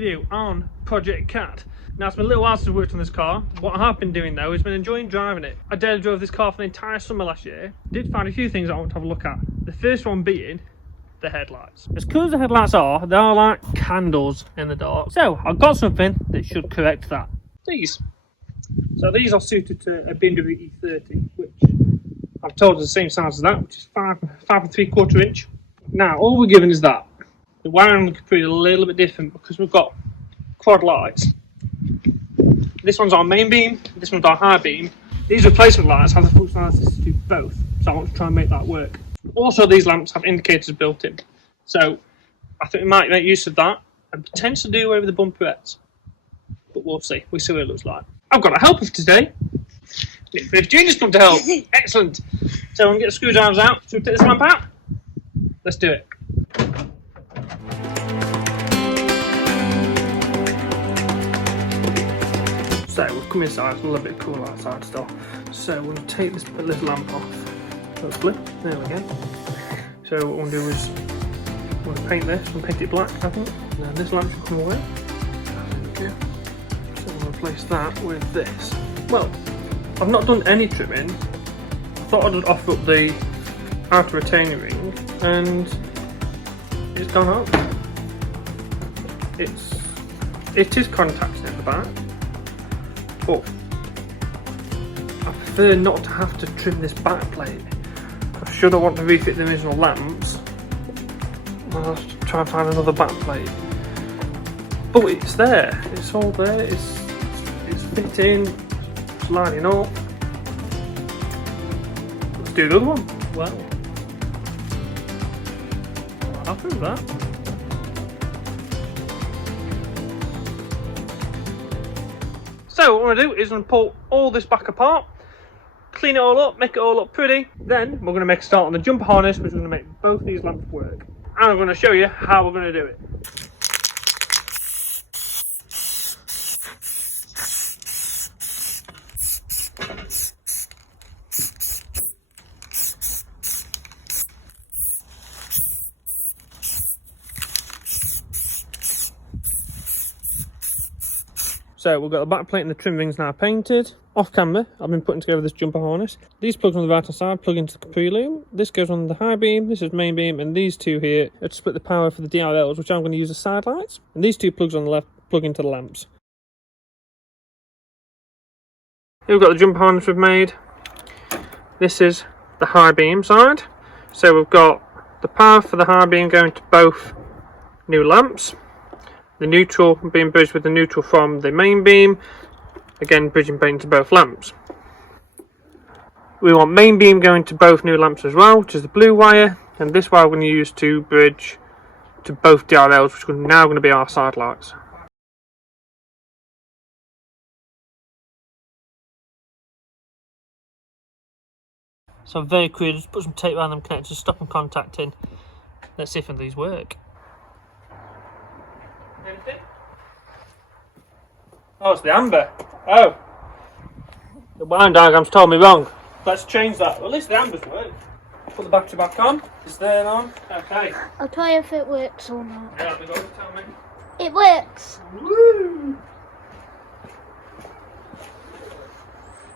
video on Project Cat. Now it's been a little while since I've worked on this car. What I have been doing though is been enjoying driving it. I daily drove this car for the entire summer last year. Did find a few things I want to have a look at. The first one being the headlights. As cool as the headlights are, they are like candles in the dark. So I've got something that should correct that. These. So these are suited to a BMW E30, which I'm told is the same size as that, which is 5 and 3/4 inch. Now all we're given is that. The wiring on the Capri is a little bit different because we've got quad lights. This one's our main beam, this one's our high beam. These replacement lights have the functionality to do both, so I want to try and make that work. Also, these lamps have indicators built in, so I think we might make use of that and potentially do away with the bumperettes. But we'll see what it looks like. I've got a helper for today. If Junior's come to help, excellent. So I'm going to get the screwdrivers out. Should we take this lamp out? Let's do it. So we've come inside, it's a little bit cool outside still. So we're going to take this lamp off, hopefully. There we go. So what we're going to do is we're going to paint this, we'll paint it black I think. And then this lamp should come away. There we go. So we'll replace that with this. Well, I've not done any trimming. I thought I'd offer up the outer retaining ring and it's gone up. It is contacting at the back. But I prefer not to have to trim this back plate. Should I want to refit the original lamps, I'll have to try and find another back plate. But it's there, it's all there, it's fitting, it's lining up. Let's do the other one. Well, I'm happy with that. So what we're going to do is I'm going to pull all this back apart, clean it all up, make it all look pretty. Then we're going to make a start on the jumper harness, which is going to make both these lamps work. And I'm going to show you how we're going to do it. So we've got the back plate and the trim rings now painted. Off camera, I've been putting together this jumper harness. These plugs on the right hand side plug into the Capri loom. This goes on the high beam, this is main beam, and these two here are to split the power for the DRLs, which I'm going to use as side lights. And these two plugs on the left plug into the lamps. Here we've got the jumper harness we've made. This is the high beam side. So we've got the power for the high beam going to both new lamps. The neutral being bridged with the neutral from the main beam, again bridging paint to both lamps. We want main beam going to both new lamps as well, which is the blue wire, and this wire we're going to use to bridge to both DRLs, which are now going to be our side lights. So very crude, just put some tape around them connectors, stop them contacting. Let's see if these work. Anything? Oh, it's the amber. Oh, the wiring diagram's told me wrong. Let's change that. Well, at least the ambers work. Put the battery back on. Is there on? Okay. I'll tell you if it works or not. Yeah, we got to tell me. It works. Woo!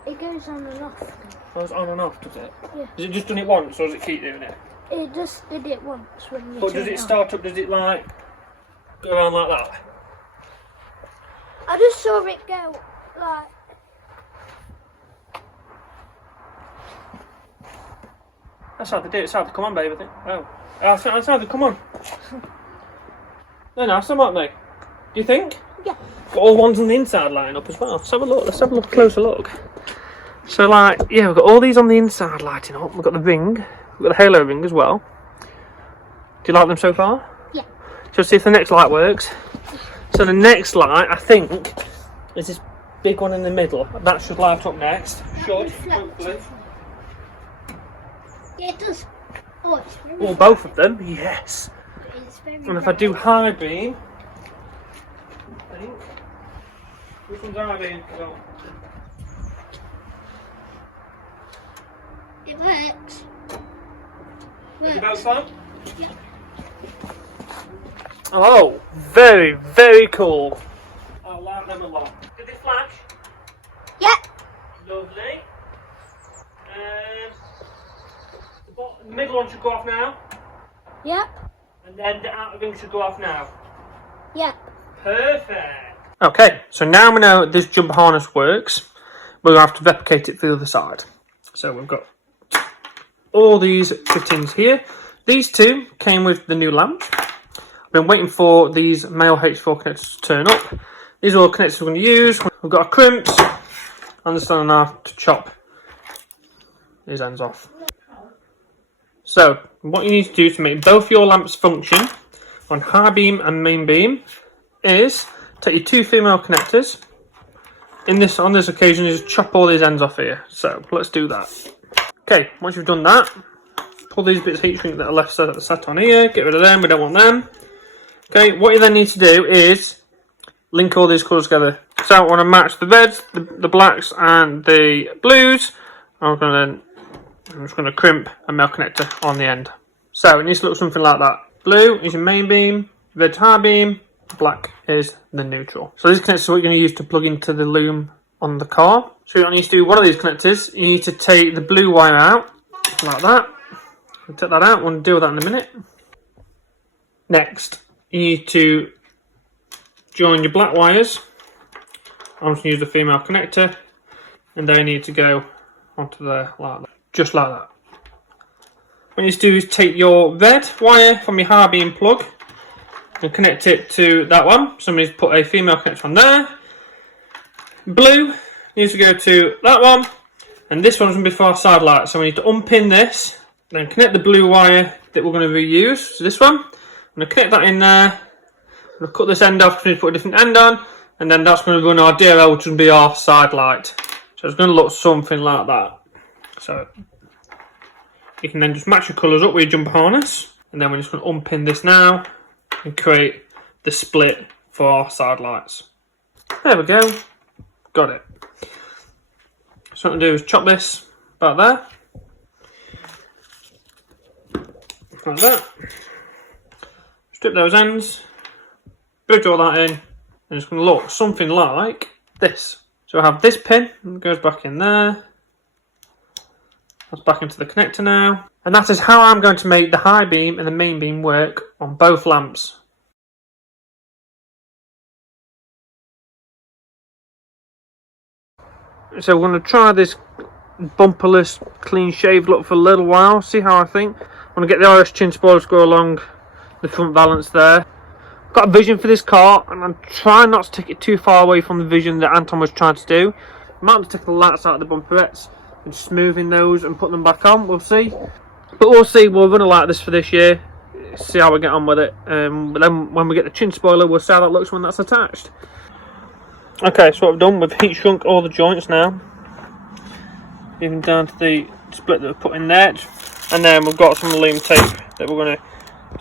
It goes on and off. Oh, it's on and off, does it? Yeah. Has it just done it once, or does it keep doing it? It just did it once when you But turn does it on. start up? Does it like go around like that? I just saw it go like. That's how they do it. It's how they come on, babe, I think. Oh. That's how they come on. They're nice, aren't they? Do you think? Yeah. Got all ones on the inside lining up as well. Let's have a look. Let's have a closer look. So, like, yeah, we've got all these on the inside lighting up. We've got the ring. We've got the halo ring as well. Do you like them so far? Yeah. So, let's see if the next light works. So, the next light, I think, is this big one in the middle. That should light up next. Should, hopefully. Yeah, it does. Oh, it's very Or both of them, yes. It's very And if I do high beam, I think. Which one's high beam? Oh. It works. Is it both on? Oh, very, very cool. I like them a lot. Did they flash? Yep. Lovely. The middle one should go off now. Yep. And then the outer ring should go off now. Yep. Perfect. Okay, so now we know this jumper harness works, we're going to have to replicate it for the other side. So we've got all these fittings here. These two came with the new lamp. I've been waiting for these male H4 connectors to turn up. These are all connectors we're going to use. We've got our crimps. I'm just going to have to chop these ends off. So, what you need to do to make both your lamps function on high beam and main beam is take your two female connectors. On this occasion, is chop all these ends off here. So, let's do that. Okay, once you've done that, pull these bits of heat shrink that are left set on here. Get rid of them, we don't want them. Okay, what you then need to do is link all these colours together. So, I want to match the reds, the blacks, and the blues. I'm just going to crimp a male connector on the end. So it needs to look something like that. Blue is your main beam, red high beam, black is the neutral. So these connectors are what you're going to use to plug into the loom on the car. So you need to do one of these connectors. You need to take the blue wire out, like that. We'll take that out, we'll deal with that in a minute. Next, you need to join your black wires. I'm just going to use the female connector, and they need to go onto there like that. Just like that. What you need to do is take your red wire from your high beam plug and connect it to that one. Somebody's put a female connector on there. Blue needs to go to that one, and this one's going to be for our side light. So we need to unpin this, then connect the blue wire that we're going to reuse to this one. I'm going to connect that in there. I'm going to cut this end off because we need to put a different end on, and then that's going to run our DRL, which will be our side light. So it's going to look something like that. So you can then just match your colours up with your jumper harness, and then we're just going to unpin this now and create the split for our side lights. There we go, got it. So what I'm going to do is chop this about there, like that. Strip those ends, bridge all that in, and it's going to look something like this. So I have this pin, and it goes back in there. That's back into the connector now. And that is how I'm going to make the high beam and the main beam work on both lamps. So we're going to try this bumperless, clean shaved look for a little while, see how I think. I'm going to get the RS chin spoilers to go along the front valance there. I've got a vision for this car, and I'm trying not to take it too far away from the vision that Anton was trying to do. I might have to take the lights out of the bumperettes and smoothing those and put them back on, we'll see. But we'll see, we'll run it like this for this year, see how we get on with it. But then when we get the chin spoiler, we'll see how that looks when that's attached. Okay, so what I've done, we've heat shrunk all the joints now, even down to the split that we put in there. And then we've got some loom tape that we're going to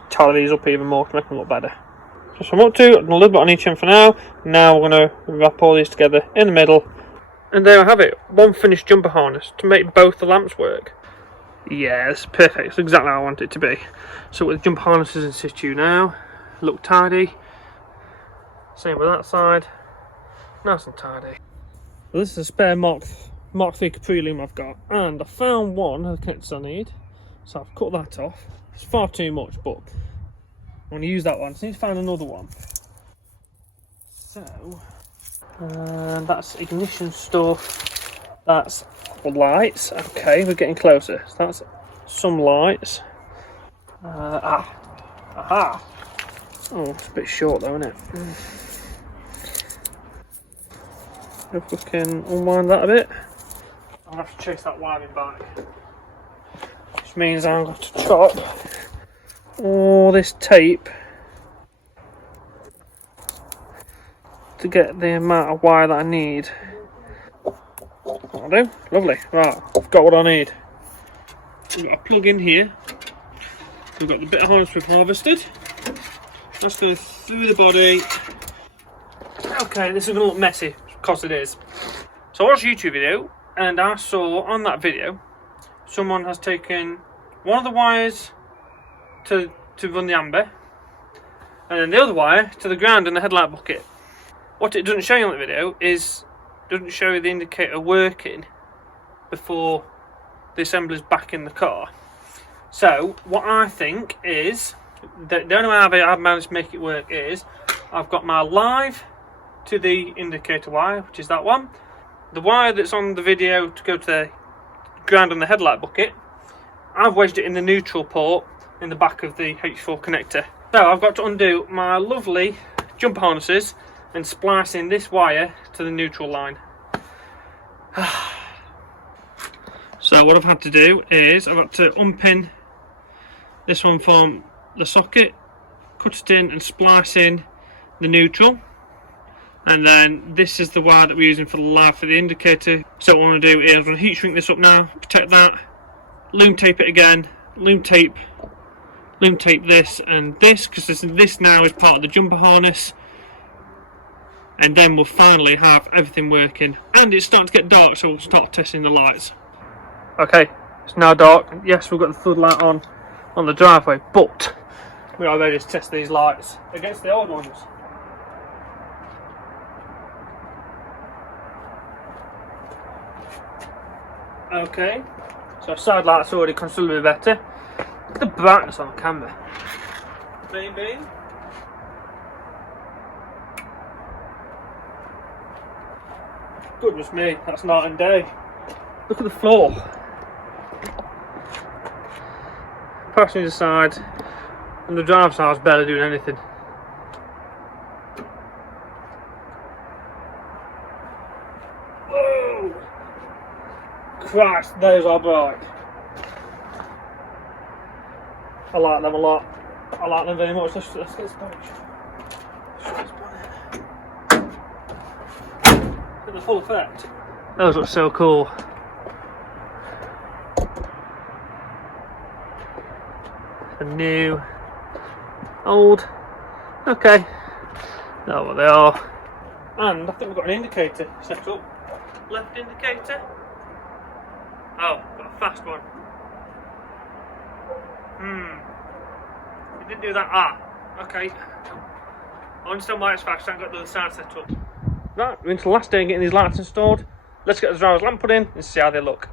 tie these up even more to make them look better. So I'm up to, I've done a little bit on each end for now. Now we're going to wrap all these together in the middle. And there I have it, one finished jumper harness to make both the lamps work. Yeah, it's perfect, it's exactly how I want it to be. So with the jumper harnesses in situ now, look tidy. Same with that side, nice and tidy. Well, this is a spare Mark 3 Capri loom I've got, and I found one of the connectors I need. So I've cut that off. It's far too much, but I want to use that one, so I need to find another one. So, and that's ignition stuff, that's lights. Okay, we're getting closer. So that's some lights. Aha! Oh, it's a bit short though, isn't it? If we can unwind that a bit, I'm going to have to chase that wiring back, which means I'm going to chop all this tape to get the amount of wire that I need. That'll do. Lovely. Right, I've got what I need. We've got a plug in here. We've got the bit of harness we've harvested. That's going through the body. Okay, this is going to look messy, because it is. So I watched a YouTube video, and I saw on that video, someone has taken one of the wires to run the amber, and then the other wire to the ground in the headlight bucket. What it doesn't show you on the video is, doesn't show you the indicator working before the assembly's back in the car. So what I think is, the only way I've managed to make it work is, I've got my live to the indicator wire, which is that one. The wire that's on the video to go to the ground on the headlight bucket, I've wedged it in the neutral port in the back of the H4 connector. So I've got to undo my lovely jumper harnesses and splice in this wire to the neutral line. So what I've had to do is I've got to unpin this one from the socket, cut it in and splice in the neutral, and then this is the wire that we're using for the live for the indicator. So what I want to do is I'm going to heat shrink this up now, protect that, loom tape it again, loom tape this and this, because this now is part of the jumper harness, and then we'll finally have everything working. And it's starting to get dark, so we'll start testing the lights. Okay, it's now dark. Yes, we've got the floodlight on the driveway, but we are ready to test these lights against the old ones. Okay, so side light's already considerably better. Look at the brightness on the camera. Bing bing. Goodness me, that's night and day. Look at the floor. Passenger side and the driver's side's barely doing anything. Whoa! Christ, those are bright. I like them a lot. I like them very much. Let's get this bonnet. Get the full effect. Those look so cool. The new, old. Okay. Know what they are. And I think we've got an indicator set up. Left indicator. Oh, got a fast one. It didn't do that. Okay. I understand why it's fast. I haven't got the other side set up. Right, we're into the last day of getting these lights installed. Let's get the driver's lamp put in and see how they look.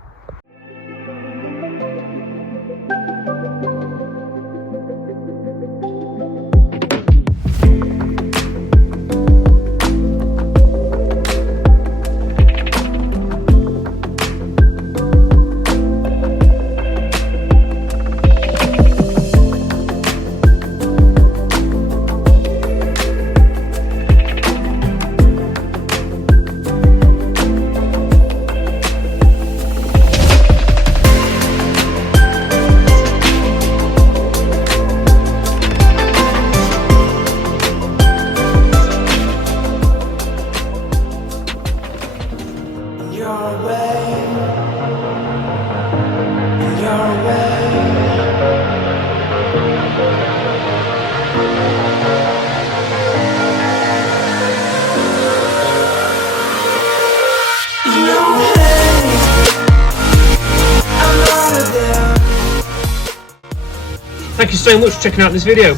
Thank you so much for checking out this video. If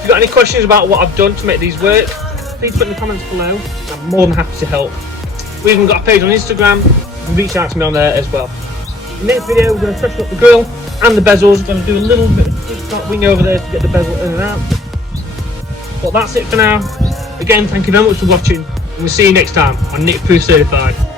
you've got any questions about what I've done to make these work, please put in the comments below. I'm more than happy to help. We've even got a page on Instagram. You can reach out to me on there as well. In the next video, we're going to freshen up the grill and the bezels. We're going to do a little bit of wing over there to get the bezel in and out. But that's it for now. Again, thank you very much for watching, and we'll see you next time on MK3 Certified.